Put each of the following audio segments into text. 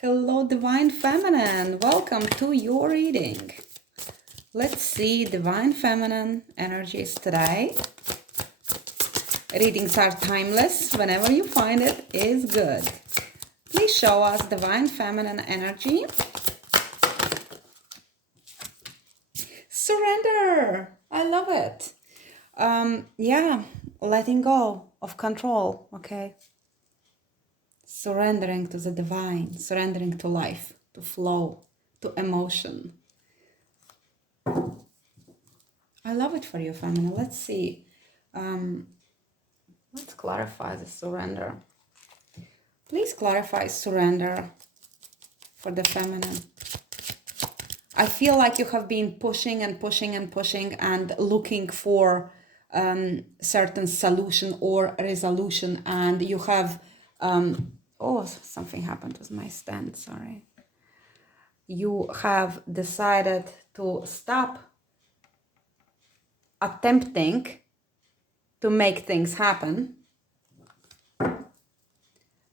Hello, Divine Feminine. Welcome to your reading. Let's see Divine Feminine energies today. Readings are timeless. Whenever you find it is good. Please show us Divine Feminine energy. Surrender. I love it. Yeah, letting go of control, okay? Surrendering to the divine, surrendering to life, to flow, to emotion. I love it for you, feminine. Let's see. Let's clarify the surrender. Please clarify surrender for the feminine. I feel like you have been pushing and pushing and pushing and looking for certain solution or resolution, and you have oh, something happened with my stand, sorry. You have decided to stop attempting to make things happen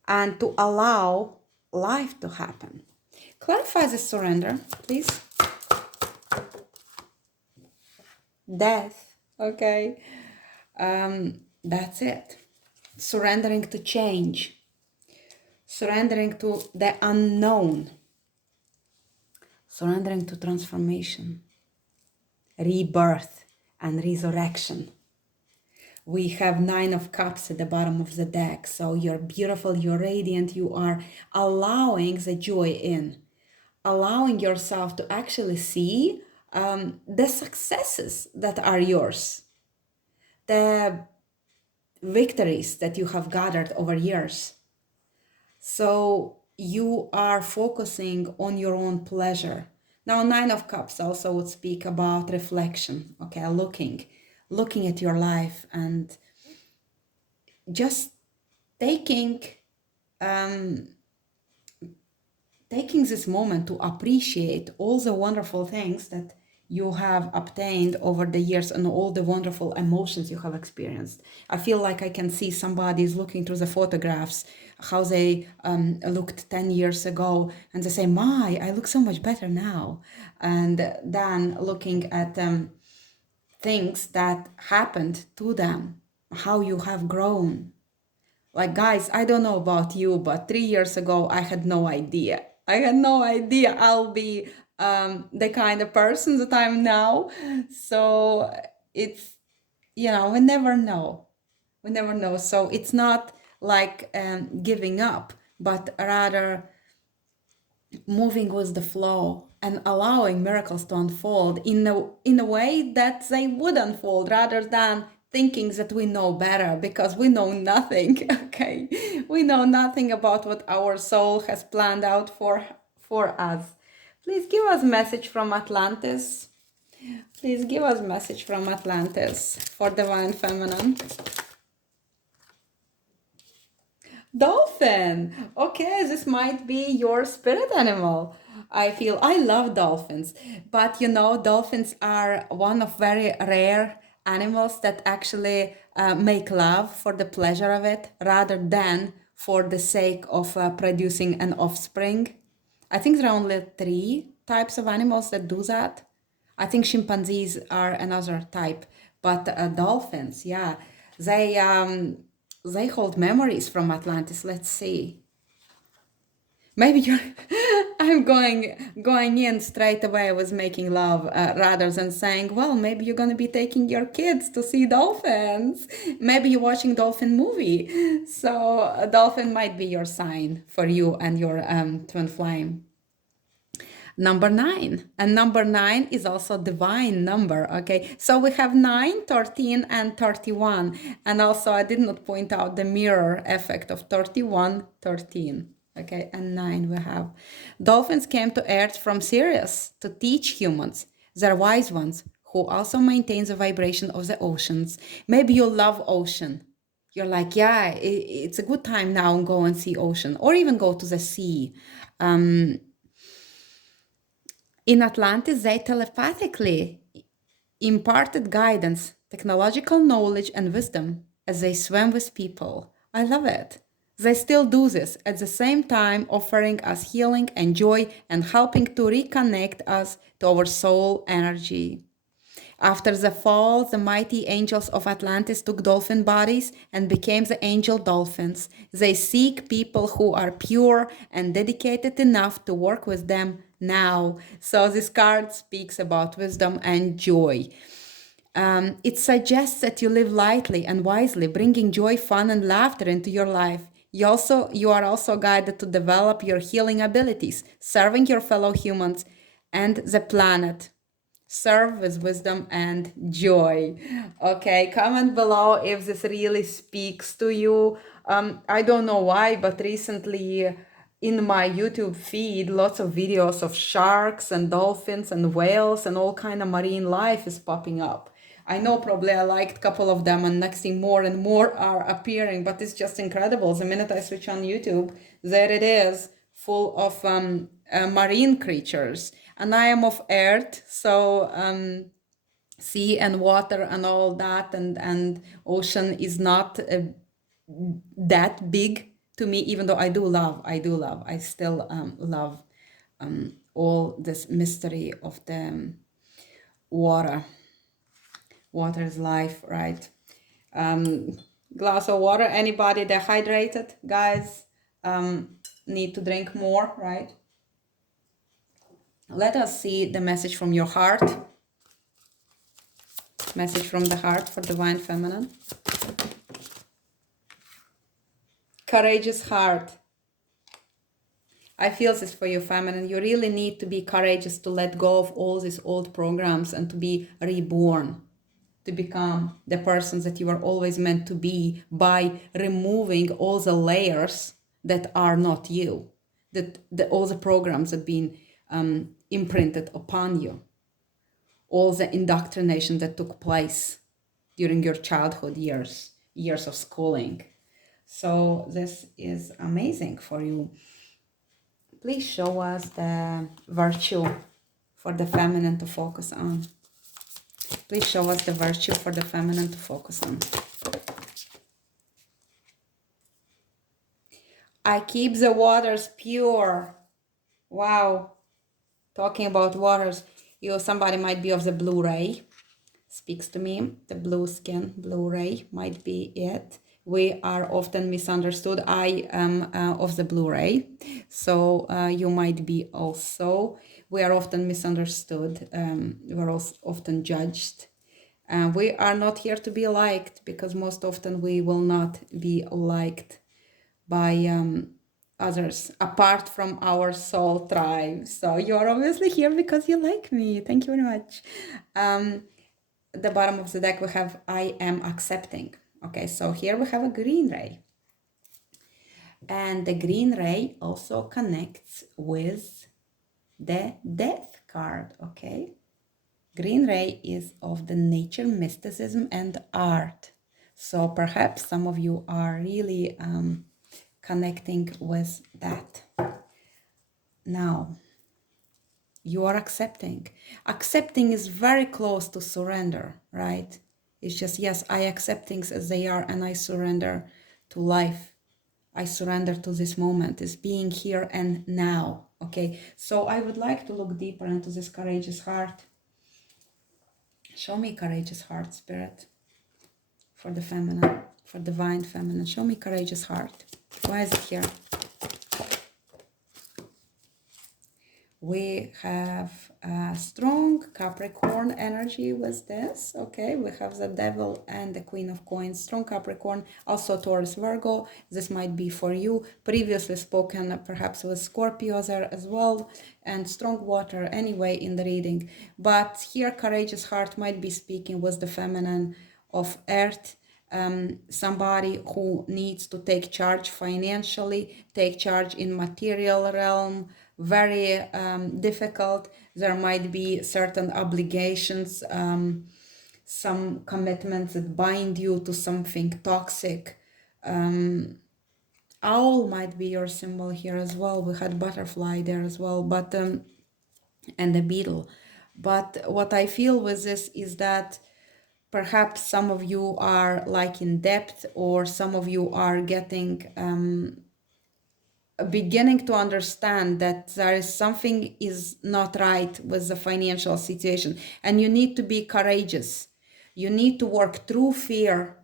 and to allow life to happen. Clarify the surrender, please. Death, okay. That's it. Surrendering to change. Surrendering to the unknown. Surrendering to transformation. Rebirth and resurrection. We have 9 of Cups at the bottom of the deck. So you're beautiful, you're radiant, you are allowing the joy in. Allowing yourself to actually see the successes that are yours. The victories that you have gathered over years. So you are focusing on your own pleasure. Now, 9 of Cups also would speak about reflection, okay, looking at your life and just taking this moment to appreciate all the wonderful things that you have obtained over the years and all the wonderful emotions you have experienced. I feel like I can see somebody is looking through the photographs, how they looked 10 years ago, and they say, my, I look so much better now. And then looking at things that happened to them, how you have grown. Like, guys, I don't know about you, but 3 years ago, I had no idea. I had no idea I'll be the kind of person that I'm now. So it's, you know, we never know. We never know. So it's not like giving up, but rather moving with the flow and allowing miracles to unfold in a way that they would unfold rather than thinking that we know better, because we know nothing. Okay, we know nothing about what our soul has planned out for us. Please give us a message from Atlantis. Please give us a message from Atlantis for Divine Feminine. Dolphin. Okay, this might be your spirit animal. I love dolphins, but you know, dolphins are one of very rare animals that actually make love for the pleasure of it rather than for the sake of producing an offspring. I think there are only 3 types of animals that do that. I think chimpanzees are another type, but dolphins, yeah, they hold memories from Atlantis. Let's see. Maybe you're I'm going in straight away with making love rather than saying, well, maybe you're going to be taking your kids to see dolphins. Maybe you're watching dolphin movie. So a dolphin might be your sign for you and your twin flame. Number 9, and number 9 is also divine number. Okay, so we have 9, 13 and 31, and also I did not point out the mirror effect of 31, 13. Okay, and 9 we have. Dolphins came to earth from Sirius to teach humans. They're wise ones who also maintain the vibration of the oceans. Maybe you love ocean. You're like, yeah, it's a good time now, go and see ocean, or even go to the sea. In Atlantis, they telepathically imparted guidance, technological knowledge, and wisdom as they swam with people. I love it. They still do this, at the same time offering us healing and joy and helping to reconnect us to our soul energy. After the fall, the mighty angels of Atlantis took dolphin bodies and became the angel dolphins. They seek people who are pure and dedicated enough to work with them now. So this card speaks about wisdom and joy. It suggests that you live lightly and wisely, bringing joy, fun, and laughter into your life. You are also guided to develop your healing abilities, serving your fellow humans and the planet. Serve with wisdom and joy. Okay, comment below if this really speaks to you. I don't know why, but recently in my YouTube feed, lots of videos of sharks and dolphins and whales and all kind of marine life is popping up. I know probably I liked a couple of them, and next thing more and more are appearing, but it's just incredible. The minute I switch on YouTube, there it is, full of marine creatures. And I am of earth, so sea and water and all that, and ocean is not that big to me, even though I love, I still love all this mystery of the water. Water is life, right? Glass of water. Anybody dehydrated, guys? Need to drink more, right? Let us see the message from your heart. Message from the heart for divine feminine. Courageous heart. I feel this for you, feminine. You really need to be courageous to let go of all these old programs and to be reborn, to become the person that you are always meant to be by removing all the layers that are not you, all the programs that have been imprinted upon you, all the indoctrination that took place during your childhood years of schooling. So this is amazing for you. Please show us the virtue for the feminine to focus on. Please show us the virtue for the feminine to focus on. I keep the waters pure. Wow. Talking about waters, somebody might be of the blue ray. Speaks to me. The blue skin, blue ray might be it. We are often misunderstood. I am of the blue ray, so you might be also. We are often misunderstood. We're also often judged. We are not here to be liked, because most often we will not be liked by others apart from our soul tribe. So you're obviously here because you like me. Thank you very much. The bottom of the deck we have I am accepting. Okay, so here we have a green ray, and the green ray also connects with the death card. Okay, green ray is of the nature, mysticism, and art. So perhaps some of you are really connecting with that. Now, you are accepting. Accepting is very close to surrender, right? It's just, yes, I accept things as they are and I surrender to life. I surrender to this moment, is being here and now, okay? So I would like to look deeper into this courageous heart. Show me courageous heart, Spirit, for the feminine, for divine feminine. Show me courageous heart. Why is it here? We have a strong Capricorn energy with this, okay? We have the Devil and the Queen of Coins, strong Capricorn, also Taurus, Virgo. This might be for you. Previously spoken perhaps with Scorpio there as well, and strong water anyway in the reading. But here courageous heart might be speaking with the feminine of Earth, somebody who needs to take charge financially, take charge in material realm, very difficult. There might be certain obligations, some commitments that bind you to something toxic. Owl might be your symbol here as well. We had butterfly there as well, but and the beetle. But what I feel with this is that perhaps some of you are like in debt, or some of you are getting beginning to understand that there is something is not right with the financial situation, and you need to be courageous. You need to work through fear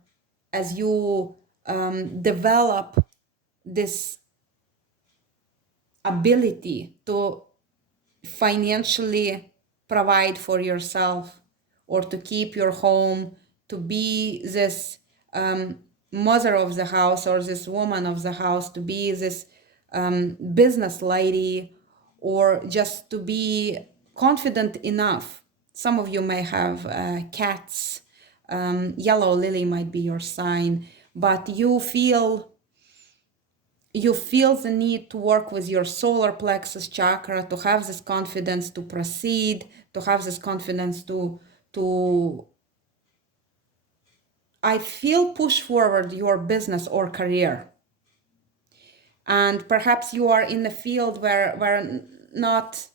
as you develop this ability to financially provide for yourself, or to keep your home, to be this mother of the house, or this woman of the house, to be this business lady, or just to be confident enough. Some of you may have cats. Yellow lily might be your sign, but you feel the need to work with your solar plexus chakra, to have this confidence to proceed, to have this confidence to I feel push forward your business or career. And perhaps you are in a field where not,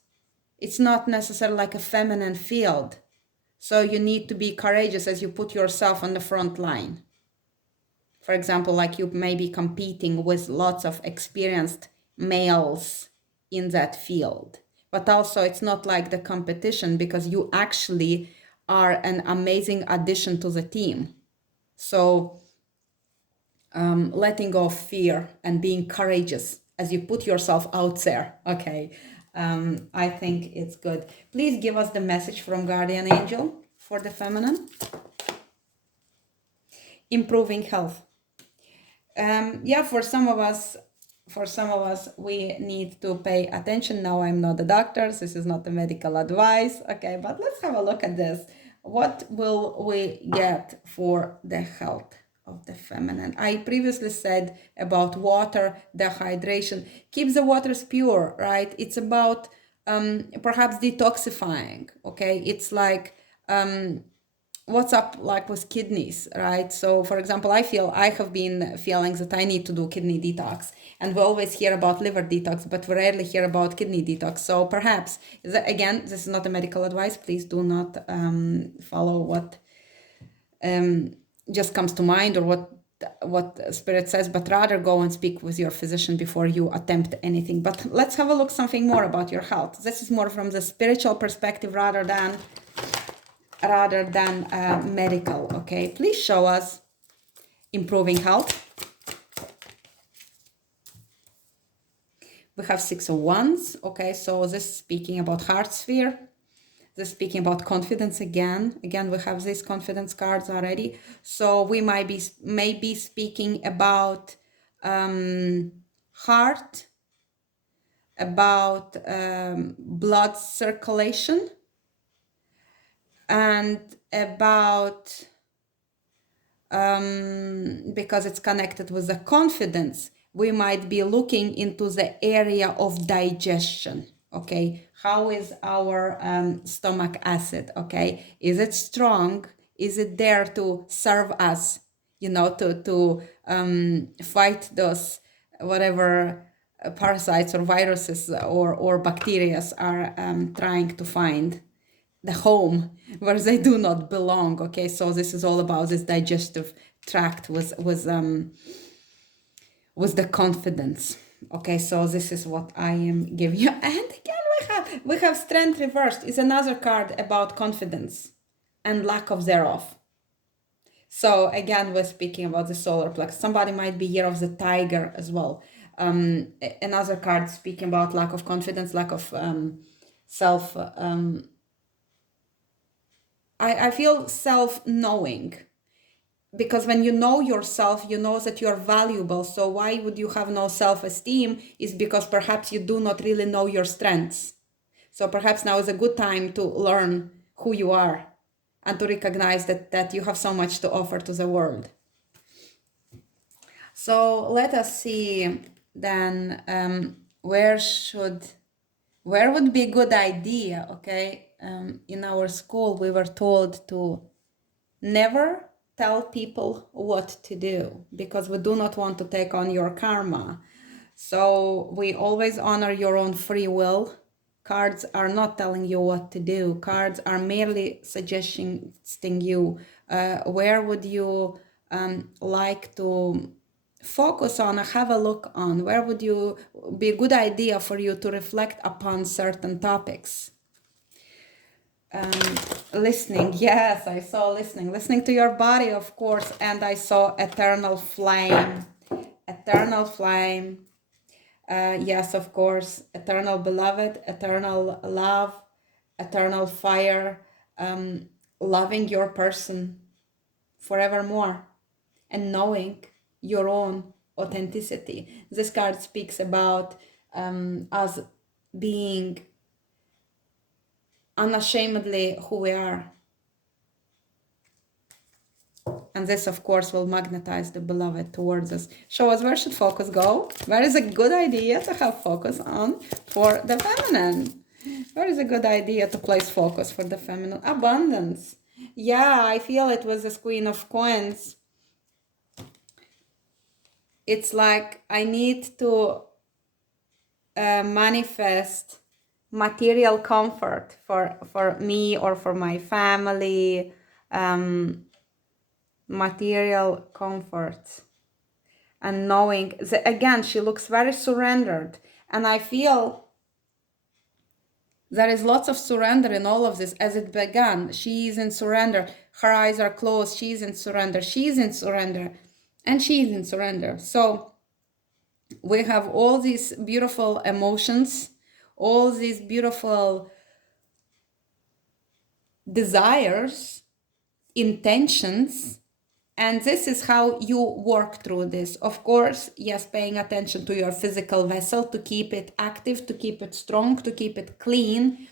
it's not necessarily like a feminine field. So you need to be courageous as you put yourself on the front line. For example, like you may be competing with lots of experienced males in that field. But also it's not like the competition, because you actually are an amazing addition to the team. So letting go of fear and being courageous as you put yourself out there, okay? I think it's good. Please give us the message from Guardian Angel for the feminine. Improving health. Yeah, for some of us, we need to pay attention. Now, I'm not a doctor, so this is not a medical advice, okay? But let's have a look at this. What will we get for the health of the feminine? I previously said about water, dehydration. Keep the waters pure, right? It's about perhaps detoxifying, okay? It's like what's up like with kidneys, right? So for example, I have been feeling that I need to do kidney detox, and we always hear about liver detox, but we rarely hear about kidney detox. So perhaps, again, this is not a medical advice. Please do not follow what just comes to mind, or what spirit says, but rather go and speak with your physician before you attempt anything. But let's have a look something more about your health. This is more from the spiritual perspective rather than medical, okay? Please show us improving health. We have 6 of Wands, okay? So this is speaking about heart sphere. This is speaking about confidence again. Again, we have these confidence cards already. So we might be speaking about heart, about blood circulation, and about because it's connected with the confidence, we might be looking into the area of digestion, okay? How is our stomach acid, okay? Is it strong? Is it there to serve us, you know, to fight those whatever parasites or viruses or bacteria are trying to find the home where they do not belong, okay? So this is all about this digestive tract with the confidence, okay? So this is what I am giving you. And again, we have strength reversed. Is another card about confidence and lack of thereof. So again, we're speaking about the solar plexus. Somebody might be year of the tiger as well. Another card speaking about lack of confidence, lack of self I feel self-knowing, because when you know yourself, you know that you're valuable. So why would you have no self-esteem? Is because perhaps you do not really know your strengths. So perhaps now is a good time to learn who you are and to recognize that you have so much to offer to the world. So let us see then where would be a good idea, okay? In our school, we were told to never tell people what to do, because we do not want to take on your karma. So we always honor your own free will, Cards are not telling you what to do. Cards are merely suggesting you where would you like to focus on or have a look on, where would you be a good idea for you to reflect upon certain topics. Listening, yes, I saw listening to your body, of course, and I saw eternal flame. Yes, of course, eternal beloved, eternal love, eternal fire, loving your person forevermore and knowing your own authenticity. This card speaks about us being unashamedly who we are. And this, of course, will magnetize the beloved towards us. Show us where should focus go? Where is a good idea to have focus on for the feminine? Where is a good idea to place focus for the feminine? Abundance. Yeah, I feel it was this Queen of Coins. It's like I need to manifest material comfort for me or for my family. Material comfort. And knowing that, again, she looks very surrendered. And I feel there is lots of surrender in all of this as it began. She is in surrender. Her eyes are closed. She's in surrender. She's in surrender. And she's in surrender. So we have all these beautiful emotions, all these beautiful desires, intentions. And this is how you work through this. Of course, yes, paying attention to your physical vessel to keep it active, to keep it strong, to keep it clean,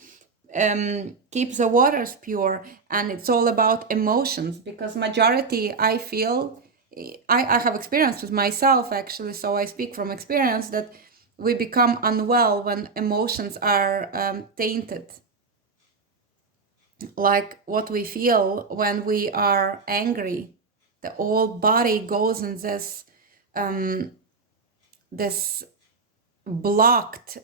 keep the waters pure. And it's all about emotions, because majority, I feel, I have experience with myself actually, so I speak from experience, that we become unwell when emotions are tainted. Like what we feel when we are angry. The whole body goes in this this blocked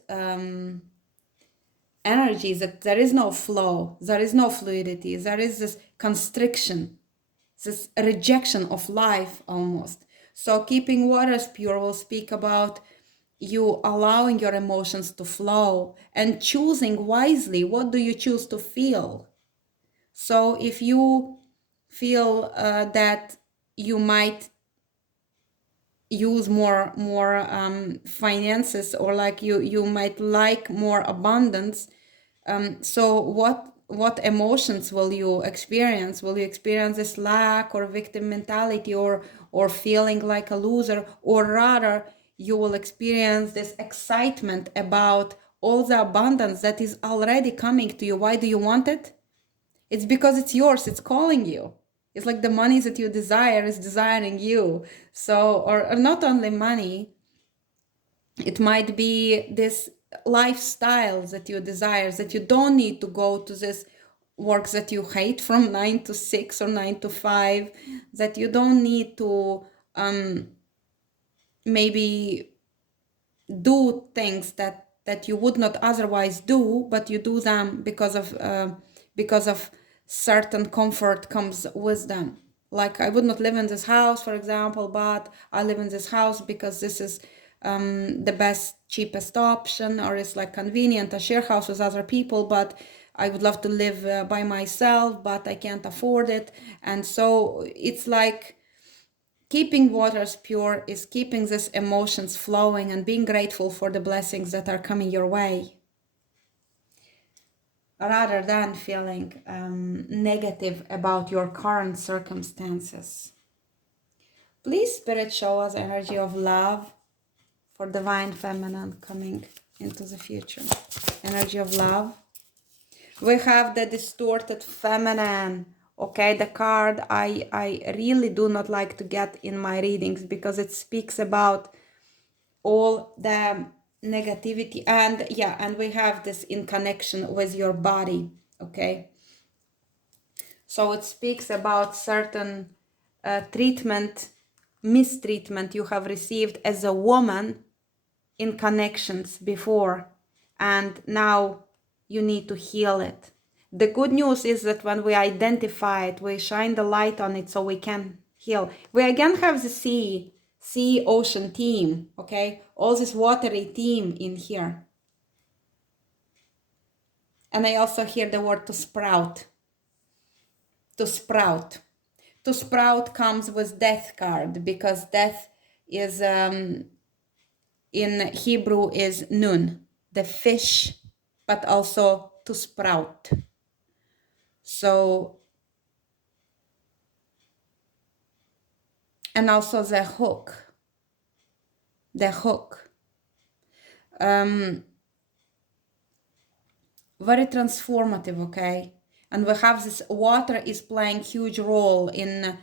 energy, that there is no flow, there is no fluidity, there is this constriction, this rejection of life almost. So keeping waters pure will speak about you allowing your emotions to flow and choosing wisely. What do you choose to feel? So if you feel that you might use more finances, or like you might like more abundance, so what emotions will you experience? Will you experience this lack or victim mentality, or feeling like a loser, or rather you will experience this excitement about all the abundance that is already coming to you? Why do you want it? It's because it's yours, it's calling you. It's like the money that you desire is desiring you. So, or not only money, it might be this lifestyle that you desire, that you don't need to go to this work that you hate from 9 to 6 or 9 to 5, that you don't need to maybe do things that you would not otherwise do, but you do them because of certain comfort comes with them. Like I would not live in this house, for example, but I live in this house because this is the best, cheapest option, or it's like convenient. I share house with other people, but I would love to live by myself, but I can't afford it. And so it's like keeping waters pure is keeping these emotions flowing and being grateful for the blessings that are coming your way, rather than feeling negative about your current circumstances. Please, Spirit, show us energy of love for divine feminine coming into the future. Energy of love. We have the distorted feminine. Okay, the card I really do not like to get in my readings, because it speaks about all the negativity, and yeah, and we have this in connection with your body. Okay, so it speaks about certain treatment, mistreatment you have received as a woman in connections before, and now you need to heal it. The good news is that when we identify it, we shine the light on it so we can heal. We again have the sea ocean theme, okay? All this watery theme in here. And I also hear the word to sprout. To sprout. To sprout comes with death card, because death is in Hebrew is nun, the fish, but also to sprout. So, and also the hook. The hook. Very transformative, okay? And we have this water is playing huge role in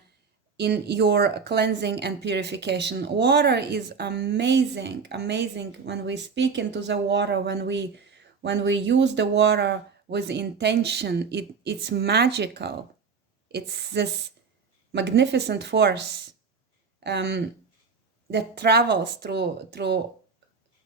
your cleansing and purification. Water is amazing, amazing. When we speak into the water, when we use the water with intention, it's magical. It's this magnificent force that travels through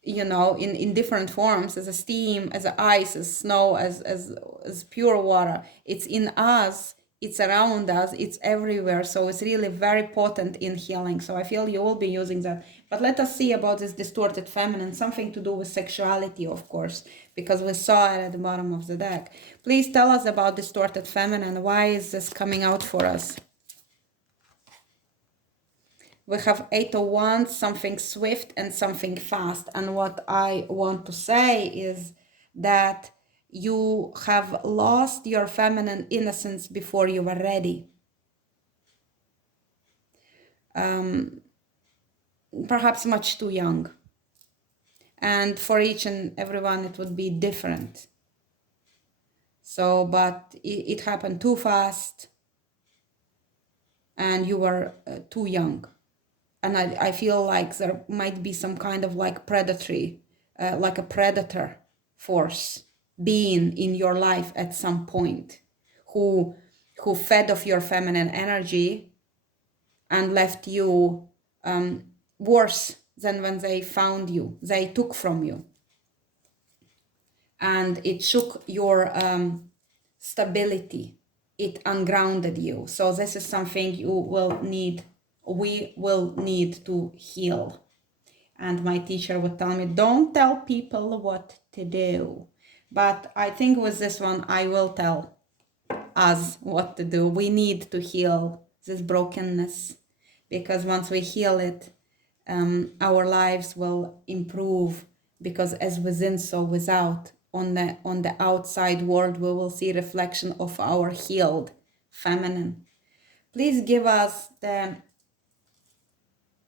in different forms, as a steam, as a ice, as snow, as pure water. It's in us, it's around us, it's everywhere. So it's really very potent in healing. So I feel you will be using that. But let us see about this distorted feminine, something to do with sexuality, of course, because we saw it at the bottom of the deck. Please tell us about distorted feminine. Why is this coming out for us? We have 8 of Wands, something swift and something fast. And what I want to say is that you have lost your feminine innocence before you were ready. Perhaps much too young. And for each and everyone, it would be different. So, but it happened too fast and you were too young. And I feel like there might be some kind of like predatory, like a predator force being in your life at some point who fed off your feminine energy and left you worse than when they found you. They took from you. And it shook your stability. It ungrounded you. So this is something we will need to heal. And my teacher would tell me, don't tell people what to do. But I think with this one, I will tell us what to do. We need to heal this brokenness, because once we heal it, our lives will improve, because as within, so without. On the outside world, we will see reflection of our healed feminine. Please give us the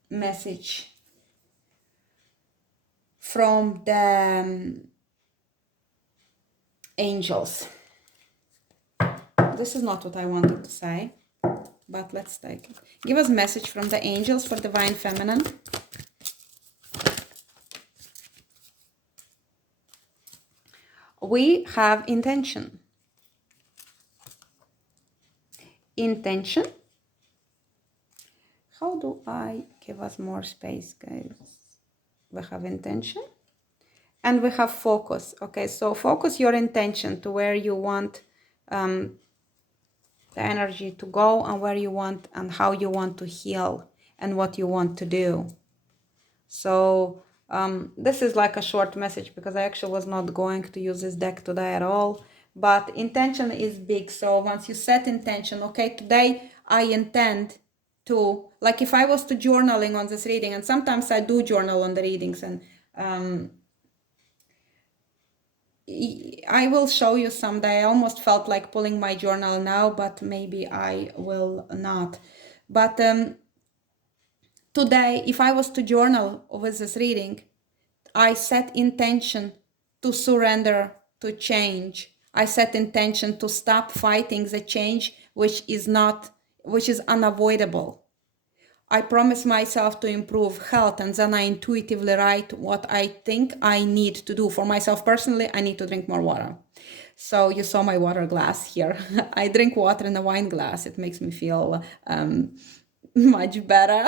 message from the angels. This is not what I wanted to say, but let's take it. Give us a message from the angels for divine feminine. We have intention. Intention. How do I give us more space, guys? We have intention and we have focus. Okay, so focus your intention to where you want the energy to go, and where you want and how you want to heal and what you want to do. So this is like a short message, because I actually was not going to use this deck today at all, but intention is big. So once you set intention, okay, today I intend to, like if I was to journaling on this reading, and sometimes I do journal on the readings, and I will show you someday. I almost felt like pulling my journal now, but maybe I will not. But today, if I was to journal with this reading, I set intention to surrender to change. I set intention to stop fighting the change which is unavoidable. I promise myself to improve health, and then I intuitively write what I think I need to do. For myself personally, I need to drink more water. So you saw my water glass here. I drink water in a wine glass. It makes me feel Much better.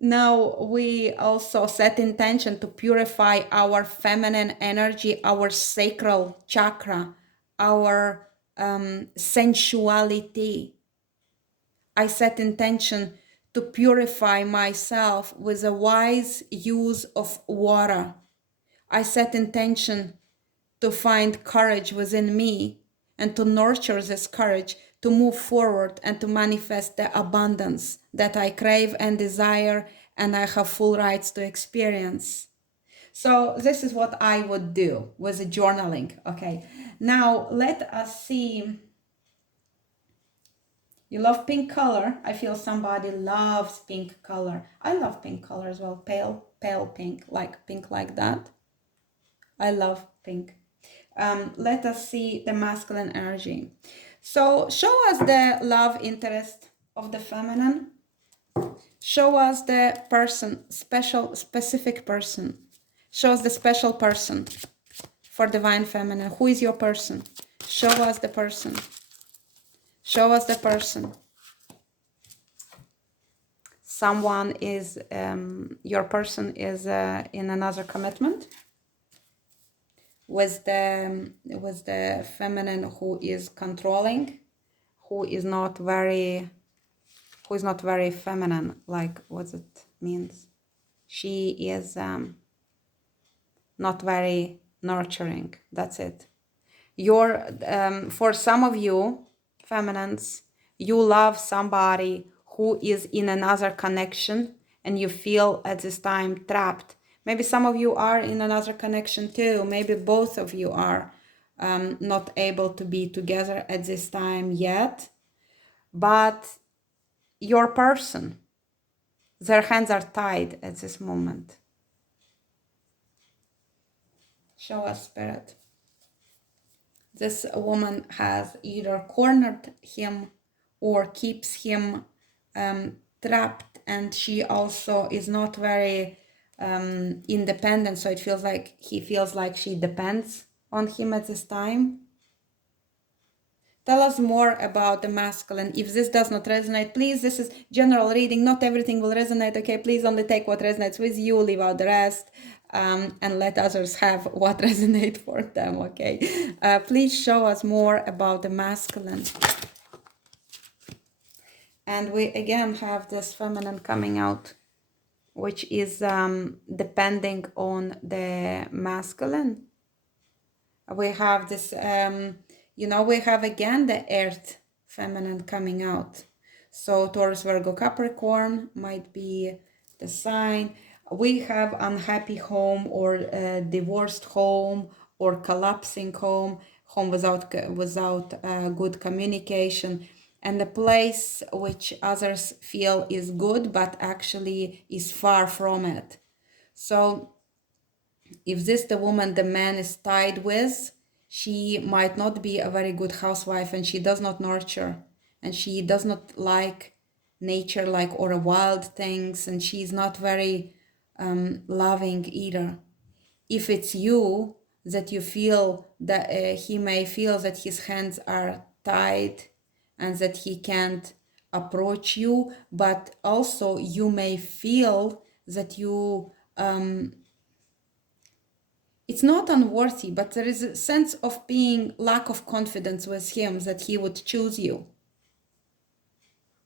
Now we also set intention to purify our feminine energy, our sacral chakra, our sensuality. I set intention to purify myself with a wise use of water. I set intention to find courage within me and to nurture this courage to move forward and to manifest the abundance that I crave and desire and I have full rights to experience. So this is what I would do with the journaling. Okay, now let us see. You love pink color. I feel somebody loves pink color. I love pink color as well. Pale pink like that. I love pink. Let us see the masculine energy. So show us the love interest of the feminine. Show us the person, specific person. Show us the special person for divine feminine. Who is your person? Show us the person. Show us the person. Someone is, your person is in another commitment with the feminine who is controlling, who is not very feminine, like what it means. She is not very nurturing. That's it. For some of you feminines, you love somebody who is in another connection and you feel at this time trapped. Maybe some of you are in another connection too. Maybe both of you are not able to be together at this time yet. But your person, their hands are tied at this moment. Show us, Spirit. This woman has either cornered him or keeps him trapped, and she also is not very independent, so he feels like she depends on him at this time. Tell us more about the masculine. If this does not resonate, please, this is general reading. Not everything will resonate, okay? Please only take what resonates with you, leave out the rest, and let others have what resonates for them, okay? Please show us more about the masculine. And we again have this feminine coming out, which is depending on the masculine. We have this, we have again the earth feminine coming out. So Taurus, Virgo, Capricorn might be the sign. We have unhappy home or divorced home or collapsing home without good communication, and the place which others feel is good but actually is far from it. So if this the woman the man is tied with, she might not be a very good housewife, and she does not nurture, and she does not like nature, or wild things, and she's not very loving either. If it's you that you feel that he may feel that his hands are tied and that he can't approach you, but also you may feel that you it's not unworthy, but there is a sense of being lack of confidence with him that he would choose you.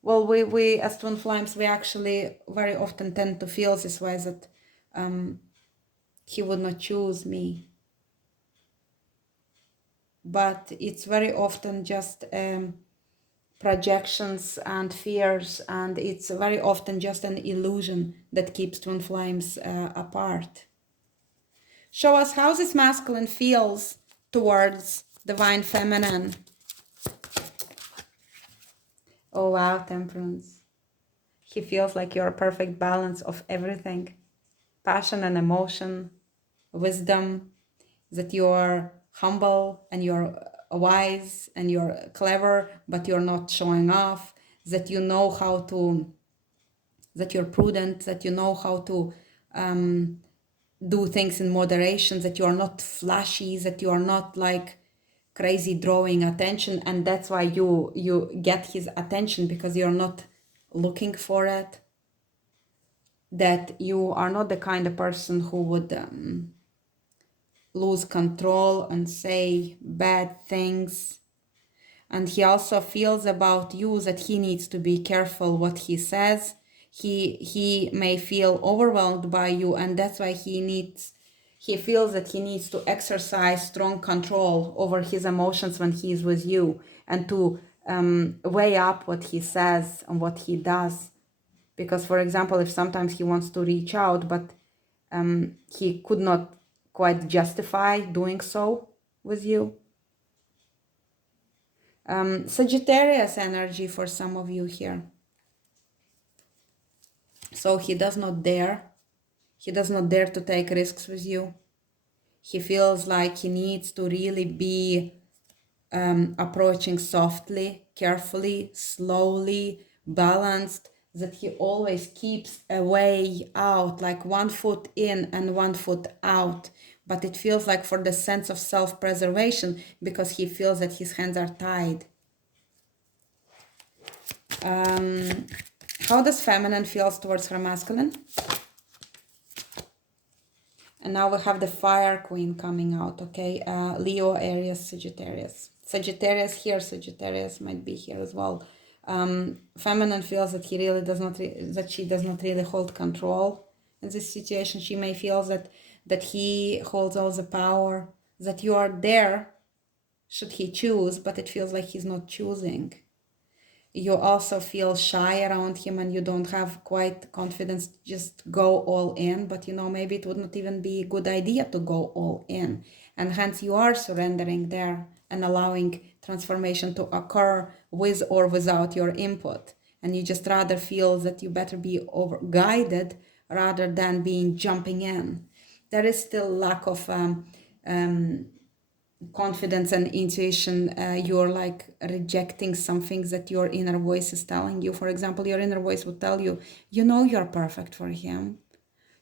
Well, we as twin flames, we actually very often tend to feel this way, that he would not choose me. But it's very often just projections and fears, and it's very often just an illusion that keeps twin flames apart. Show us how this masculine feels towards divine feminine. Oh wow, Temperance. He feels like you're a perfect balance of everything. Passion and emotion, wisdom, that you're humble and you're wise and you're clever, but you're not showing off, that you know how to, that you're prudent, that you know how to do things in moderation, that you are not flashy, that you are not like crazy drawing attention, and that's why you get his attention, because you're not looking for it, that you are not the kind of person who would lose control and say bad things. And he also feels about you that he needs to be careful what he says. He may feel overwhelmed by you, and that's why he feels that he needs to exercise strong control over his emotions when he is with you, and to weigh up what he says and what he does. Because, for example, if sometimes he wants to reach out, but he could not quite justify doing so with you. Sagittarius energy for some of you here. So he does not dare to take risks with you. He feels like he needs to really be approaching softly, carefully, slowly, balanced, that he always keeps a way out, like 1 foot in and 1 foot out. But it feels like for the sense of self-preservation, because he feels that his hands are tied. How does feminine feels towards her masculine? And now we have the fire queen coming out, okay? Leo, Aries, Sagittarius. Sagittarius here, Sagittarius might be here as well. Feminine feels that he really does not, that she does not really hold control in this situation. She may feel that he holds all the power, that you are there should he choose, but it feels like he's not choosing. You also feel shy around him, and you don't have quite confidence to just go all in, but maybe it would not even be a good idea to go all in, and hence you are surrendering there and allowing transformation to occur with or without your input, and you just rather feel that you better be guided rather than being jumping in. There is still lack of confidence and intuition. You're like rejecting some things that your inner voice is telling you. For example, your inner voice would tell you, you're perfect for him.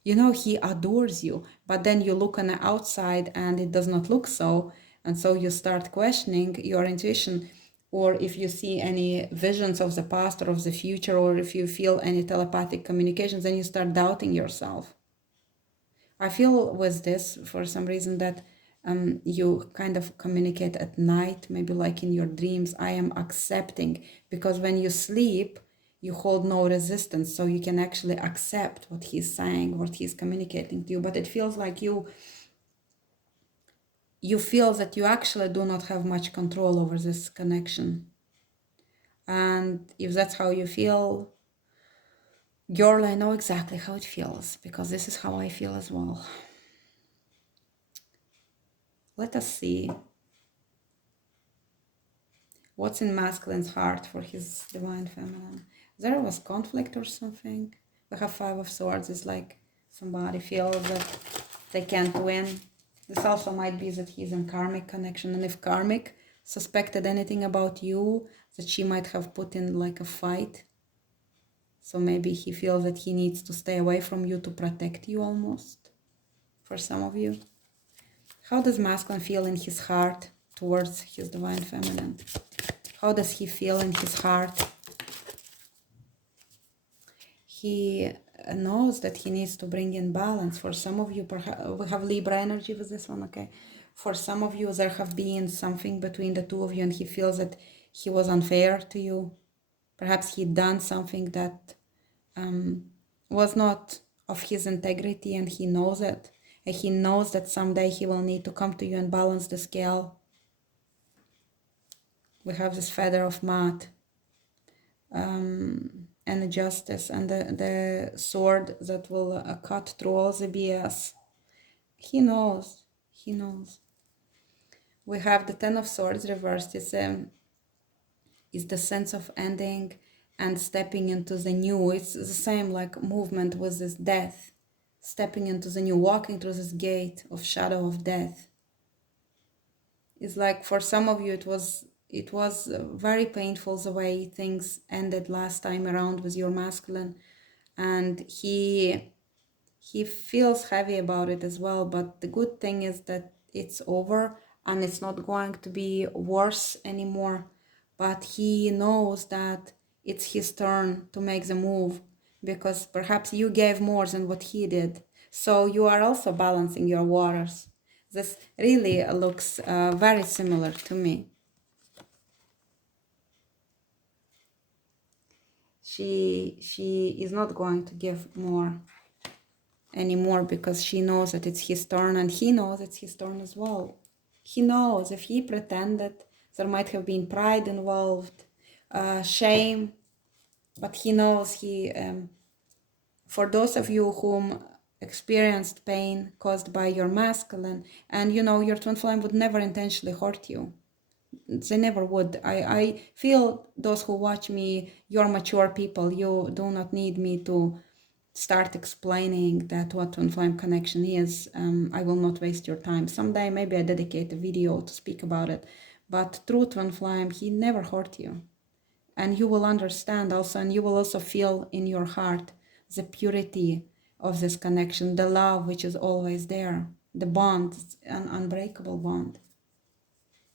He adores you. But then you look on the outside and it does not look so. And so you start questioning your intuition. Or if you see any visions of the past or of the future, or if you feel any telepathic communications, then you start doubting yourself. I feel with this, for some reason, that you kind of communicate at night, maybe like in your dreams. I am accepting, because when you sleep, you hold no resistance, so you can actually accept what he's saying, what he's communicating to you. But it feels like you feel that you actually do not have much control over this connection. And if that's how you feel, girl, I know exactly how it feels, because this is how I feel as well. Let us see what's in masculine's heart for his divine feminine. There was conflict or something. We have 5 of Swords. It's like somebody feels that they can't win. This also might be that he's in karmic connection, and if karmic suspected anything about you, that she might have put in like a fight. So maybe he feels that he needs to stay away from you to protect you almost, for some of you. How does masculine feel in his heart towards his divine feminine? How does he feel in his heart? He knows that he needs to bring in balance. For some of you, perhaps we have Libra energy with this one, okay? For some of you, there have been something between the two of you, and he feels that he was unfair to you. Perhaps he done something that was not of his integrity, and he knows it. And he knows that someday he will need to come to you and balance the scale. We have this feather of Maat, and the justice, and the sword that will cut through all the BS. He knows. He knows. We have the Ten of Swords reversed. It's the sense of ending and stepping into the new. It's the same like movement with this death. Stepping into the new, walking through this gate of shadow of death. It's like for some of you, it was very painful the way things ended last time around with your masculine, and he feels heavy about it as well. But the good thing is that it's over and it's not going to be worse anymore. But he knows that it's his turn to make the move, because perhaps you gave more than what he did. So you are also balancing your waters. This really looks very similar to me. She is not going to give more anymore, because she knows that it's his turn, and he knows it's his turn as well. He knows if he pretended, there might have been pride involved, shame, but he knows for those of you whom experienced pain caused by your masculine, and your twin flame would never intentionally hurt you. They never would. I feel those who watch me, you're mature people. You do not need me to start explaining that what twin flame connection is. I will not waste your time. Someday maybe I dedicate a video to speak about it. But through twin flame, he never hurt you. And you will understand also, and you will also feel in your heart the purity of this connection, the love which is always there, the bond, an unbreakable bond.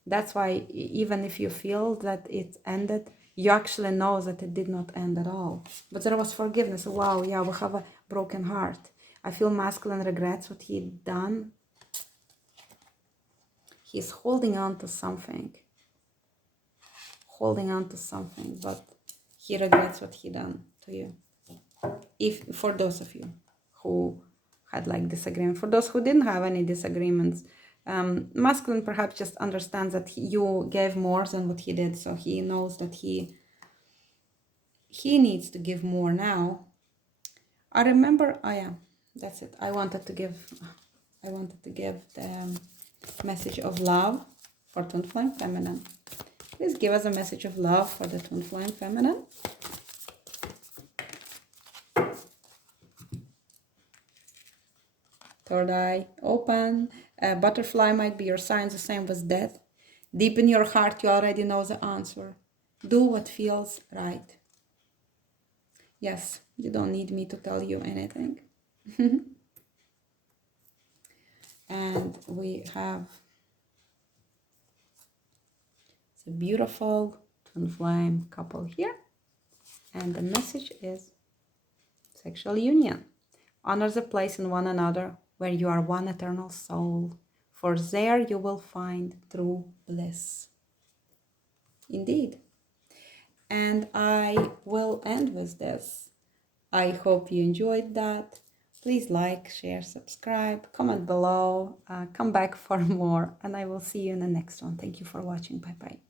That's why even if you feel that it ended, you actually know that it did not end at all. But there was forgiveness. Wow, yeah, we have a broken heart. I feel masculine regrets what he'd done. He's holding on to something. But he regrets what he done to you. If for those of you who had like disagreement, for those who didn't have any disagreements, masculine perhaps just understands that you gave more than what he did, so he knows that he needs to give more now. I remember, yeah, that's it. I wanted to give the message of love for twin flame feminine. Please give us a message of love for the twin flame feminine. Third eye open. Butterfly might be your sign, the same with death. Deep in your heart, you already know the answer. Do what feels right. Yes, you don't need me to tell you anything. And we have the beautiful twin flame couple here. And the message is sexual union. Honor the place in one another where you are one eternal soul, for there you will find true bliss. Indeed. And I will end with this. I hope you enjoyed that. Please like, share, subscribe, comment below, come back for more, and I will see you in the next one. Thank you for watching. Bye-bye.